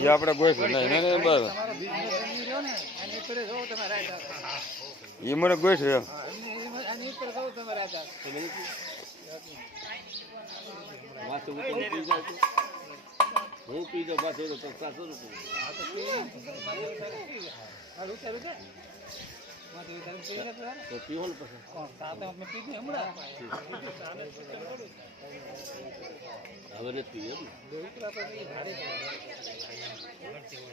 ઈ આપણે ગોઈશું નહીં. નહીં બસ. ઈ મને રાજા હું પી જાઉં તો સાતસો રૂપિયા તો પી લે. હા, રૂપિયા રૂપિયા માંથી ઉતારીને પી લે તો યાર. તો પીવો ને પછી કોણ? સાથે અમે પીધી હમણાં હવે નથી પીએ એમ ને? બે ઉતરા તો ઈ ભારે પડે.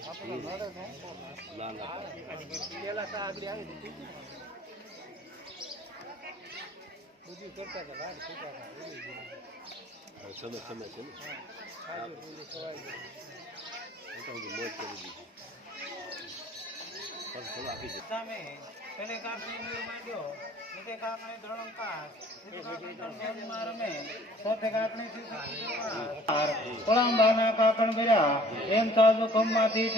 આપણે નડે તો શું કોણ? ના ના પેલા સા આગળ આવી હતી. બીજું કરતા હતા બહાર પીતા હતા એવી જ. હવે સમય સમય છે ને હા, ખાધું, પીધું, ખવાઈ ગયું. હું તો બધું મોજ કરી દીધી પણ થોડું આપી દે સામે પેલે નીર માંડ્યો. નીચે કાકણી ધોરણમાં કાકણ એમ ખમમાંથી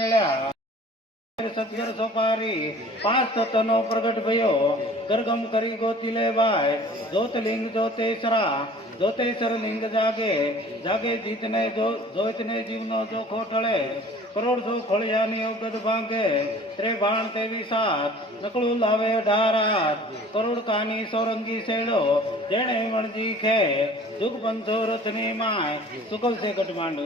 સોપારી પાંચ તત્વનો પ્રગટ ભયો. ગરગમ કરી ગોતી લે ભાઈ. જ્યોતલિંગ જ્યોતેશ્વરા જ્યોતેશ્વર લિંગ જાગે. જાગે જીતને ને જોઈતને જીવનો જોખો ટળે. કરોડ સો ખોળિયાની અવગત ભાંગે? ત્રે બાણ તેવી સાત, નકળું લાવે ઢારાત. કરોડ કાની સોરંગી શેડો જેણે વણજી ખે. જુગ પંથો રથની માય, સુકલ છે કટમાંડુ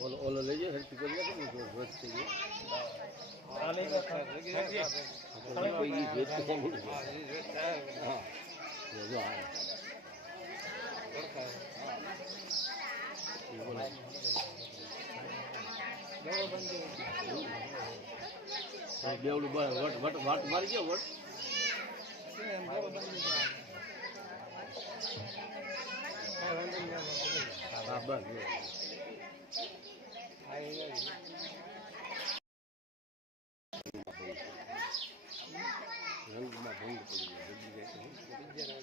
ઓલો ઓલો લઈ જાય હરતી કરી નાખો ને તો રોજ થઈ ગયો. કોઈ ઈ તો કોણ હા જો આ. હા, બેવડું બ- વટ વટ વાટ મારી ગયો વટ. રંગમાં ભંગ પડી જાય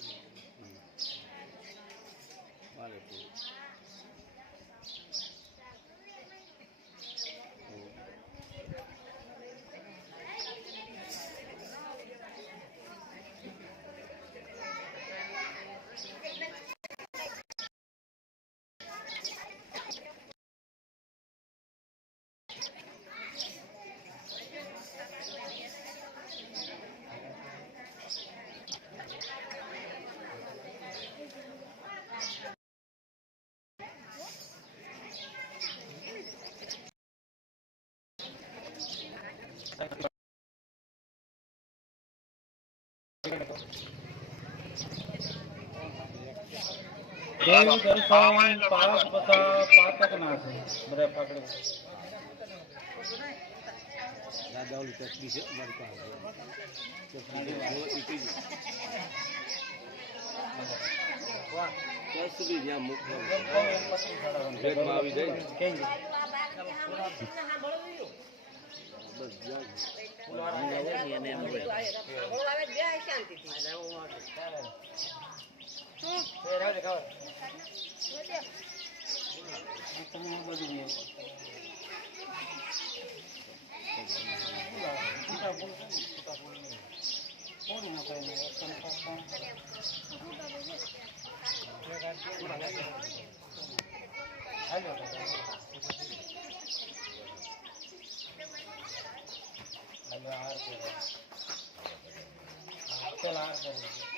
તો દેવ દર્શન પારસ બધા પાતક નાશે બધા પકડે દાદા ઓલી ચટણી છે મારી પાસે. ચટણી છે, જ્યાં મૂકો ભેટમાં આવી જાય કેમ? બસ જ્યાં ચાલ હાર કરી ખંભે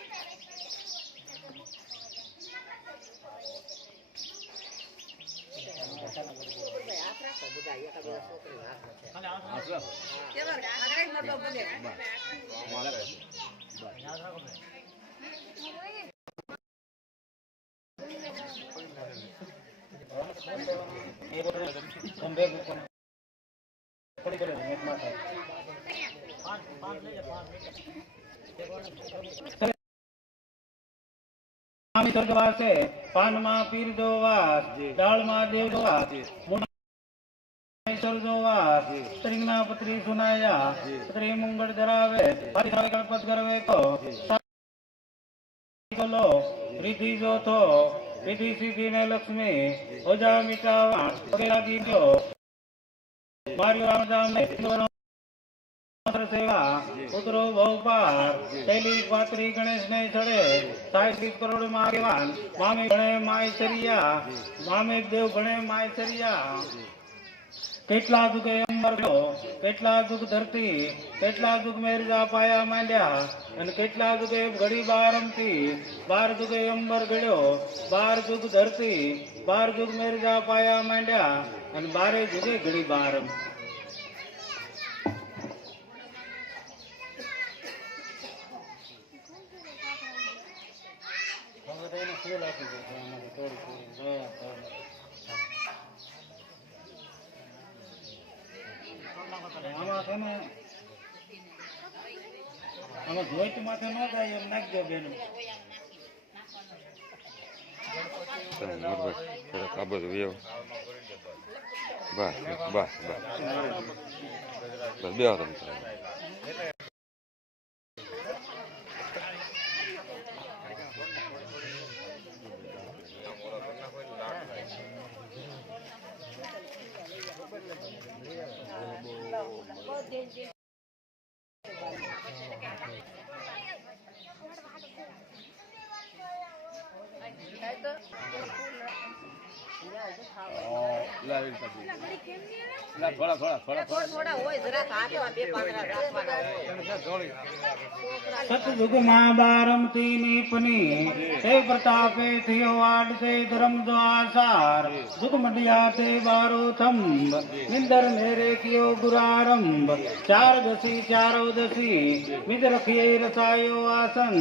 મૂકો. થોડી ઘણી હિંમતમાં થાય. સ્વામી સ્વર્ગવાસે પાનમાં પીર જો વાસ ડાળમાં દેવ જો વાસ મૂળમાં ઈશ્વર જો વાસ સ્ત્રીના પત્રી સુનાયા સ્ત્રી મંગળ ધરાવે પારિભાવે કલ્પત કરવે રીતિ જો. થો રીતિ સીધી ને લક્ષ્મી ઓજા મીઠા પગે લાગી ગયો. માર્યો રામજામ ને મંત્ર સેવા ઉતરો ભવપાર શૈલી પાત્રી ગણેશ ને ચડે સાયત્રીસ કરોડમાં આગેવાન મામે ગણે માય સરિયા મામે દેવ ગણે માય સરિયા કેટલા દુઃખ અંબર ગયો કેટલા દુઃખ ધરતી કેટલા દુઃખ મેરજા પાયા માંડ્યા અને કેટલા દુઃખે ઘડી બાર રમતી બાર દુઃખે અંબર ગળ્યો બાર દુઃખ ધરતી બાર દુઃખ મેરજા પાયા માંડ્યા અને બારે જુગે ઘડી બાર રમતી હવે તો એને ફૂલ આપી દો તો આમાંથી તોડી તોડી જોયા તો. આમાં છે ને આમાં જોઈત માથે ન જાય એમ નાખજો બેન તમે મોટભાઈ થોડાક આ બધું વ્યવ બસ બસ બસ બસ બે महाभारत બારમતી નીપની તે પ્રતાપે થયો વાડતે ધર્મ દ્વાસાર દુઃખ મંડિયા તે બારો થંભ. નિંદર મેરે કિયો ગુરારંભ ચાર દસી, ચારો દસી. મિત રખીએ રસાયો આસન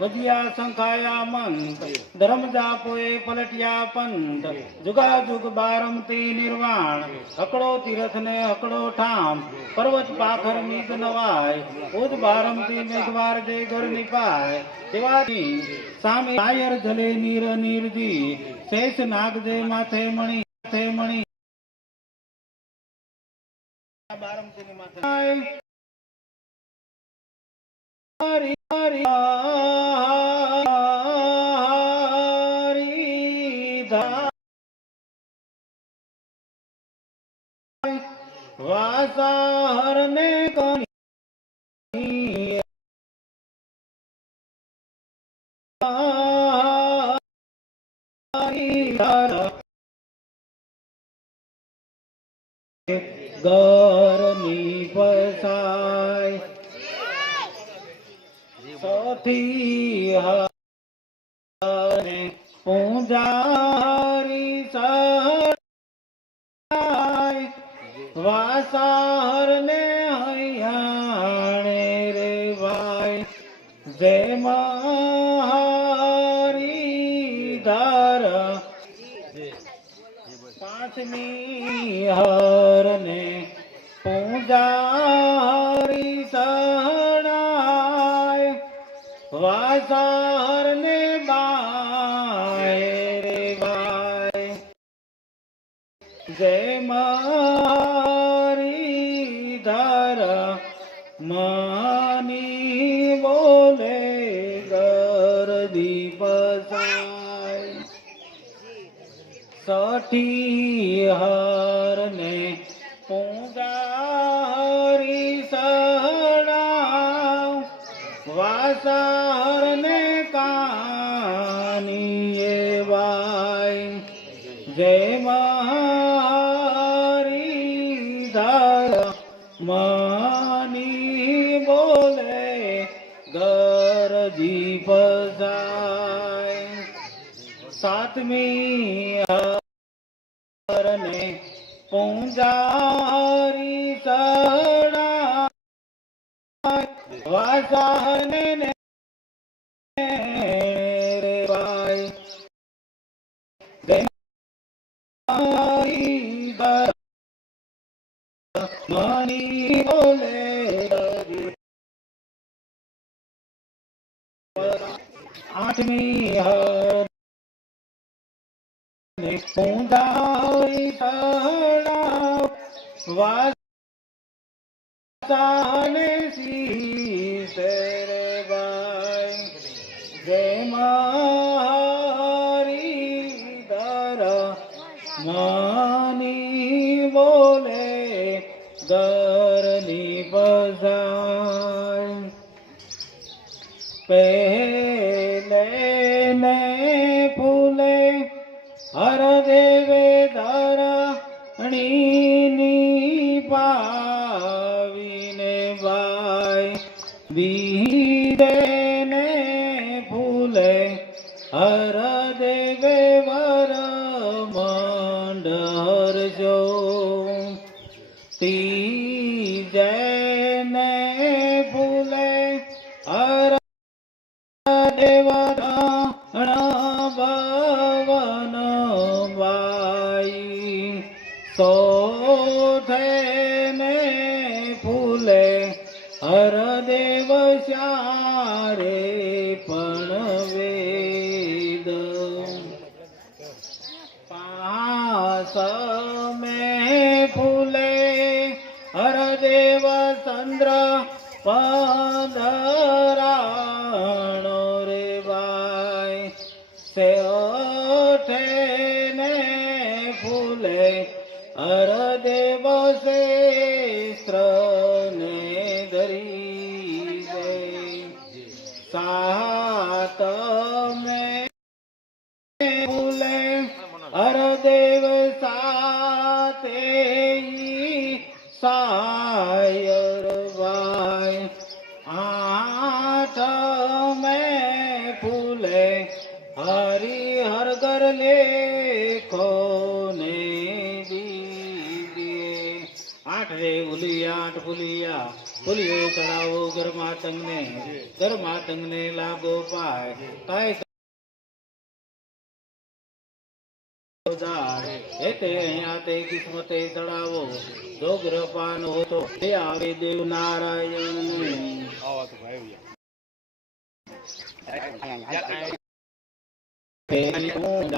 વજિયા સંખાયા મંત ધર્મ જાપોએ પલટ્યા પંથ. જુગા જુગ બારમતી નિર્વાણ. હકડો તીરથ ને હકડો ઠામ. પર્વત પાખર નીત નવાય. ઉદ બારમતી મેઘવાર જે ઘર નિપાય. દેવાથી સામે કાયર જલે નીર નીરજી, શેષ નાગ જય માથે મણી માથે મણી. વાસા ને ગરની પસાય સતી હરે પૂજારી સહાય. વાસાહર ને હરને પૂજારી સણાય વાસાહર સઠી હરને પૂંગારી સહડા વાસરને કાની વાય. જય મારી ધર, માની બોલે ઘરજી પસાય સાતમી પૂંજારી સડા વાસાને ને વાસાને શીશે રે ભાઈ જય મારી તારા માની ત્રીજે से ओठे ने फूले हर देव श्रेष्ठ ફુલિયા કરાવો ચડાવો ગરમા તંગને લાગો પાય. કાય કિસ્મતે ચડાવો તે આવે દેવ નારાયણ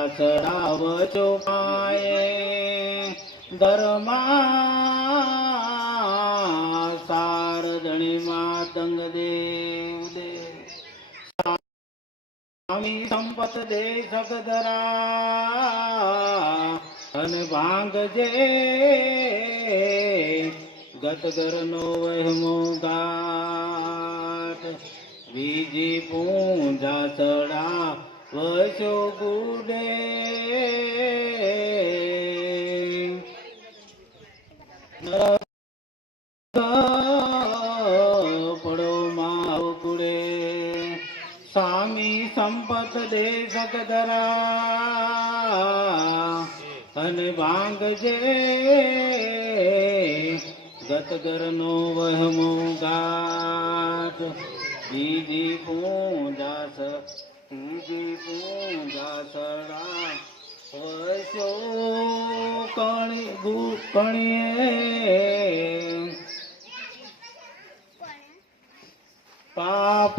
ચડાવ ચોપાયે ધર્મા સાર માતંગ તંગ દેવ દેવ સ્વામી સંપત દે સગધરા અને ભાંગજે ગતગર નો વહેમો ગાટ બીજી પૂંજા સડા વશો ગુડે દે સગધરા અને ભાંગજે જે ઘરનો વહમો ગાટ બીજી પૂંજા સ બીજી પૂંજા સડા કણી ગુ કણીએ પાપ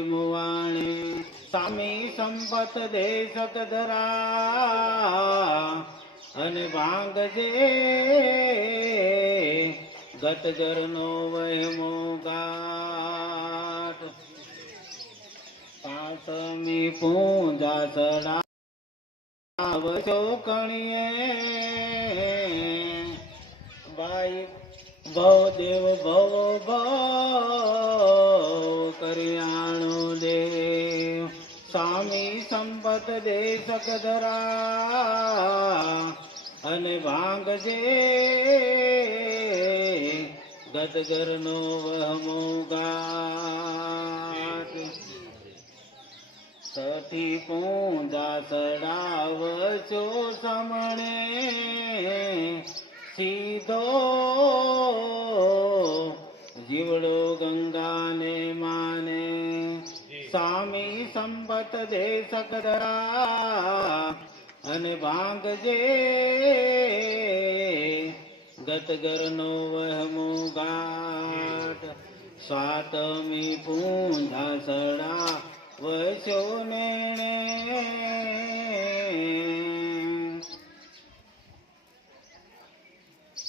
સામી સંપત દે સતધરા અને ભાંગજે ગત જરનો વહેમો ગાટ પાંચમી પૂજા ચડાવ ચોકણીએ ભાઈ ભવદેવ ભવ ભવ સ્વામી સંપત દે સકધરા અને ભાંગજે ગદગરનો વહમો ગાટ સઠી પૂજા ચડાવશો સમણે, સીધો જીવડો ગંગાને સંપત દે સકદરા અને ભાંગજે ગતગરનો વહમો ગાટ સ્વાતમી પૂંજા સડા વસ્યો નેણે.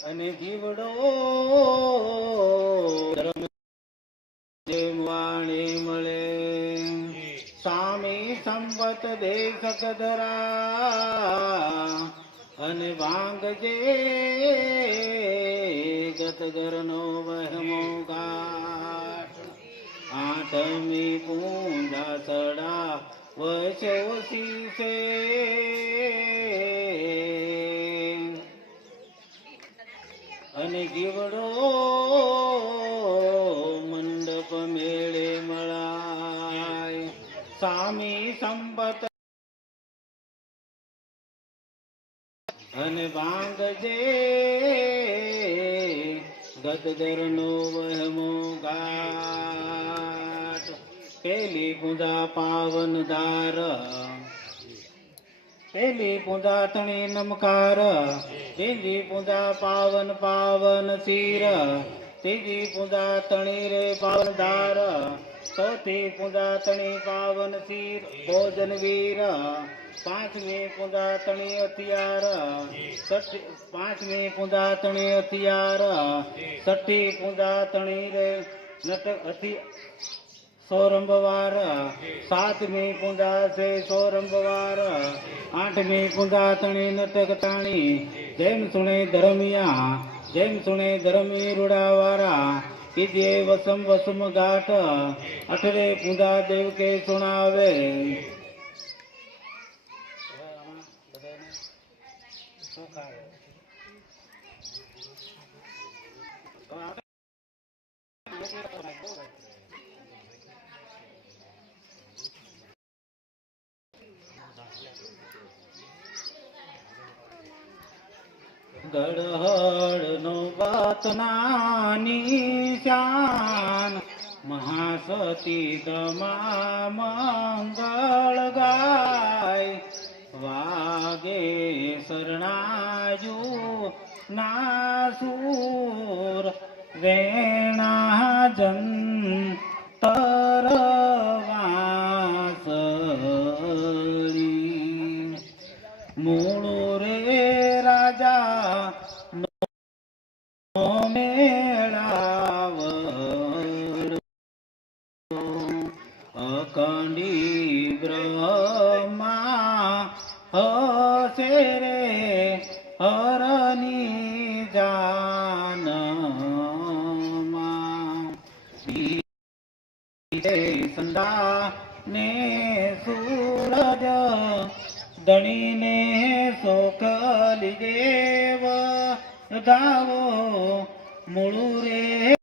અને જીવડો સંપત દે સકધરા અને ભાંગજે ગતગરનો વહમો ગાટ આઠમી પૂંજા ચડા વચો શીશે અને સંપત અને ભાંગજે ગદગરનો વહમો ગાટ પેલી પૂજા પાવન ધાર. પેલી પૂજા તણી નમકાર. બીજી પૂજા પાવન પાવન શીર. ત્રીજી પૂજા તણી રે પાવન ધાર. ચોથી પૂજા તણી પાવન શીર ભોજન વીર પાંચમી પૂજા તણી હથિયાર છઠ્ઠી પાંચમી પૂજા તણી હથિયાર છઠ્ઠી પૂજા તણી રે નટક હથિયાર સોરંબવાર સાતમી પૂજા છે સોરંબવાર આઠમી પૂજા તણી નટક તાણી જેમ સુણે ધર્મિયા જેમ સુણે ધર્મી રૂડાવારા કીજે વસમ વસમ ગાઠ અઠરે પૂજા દેવ કે સુણાવે. ગઢ रत्नानिशान महासती दमा मंगळ गाय। वागे सरणायू नासूर। वेणा जन तर ધણીને સોકલી દેવ ગાવો મૂળું રા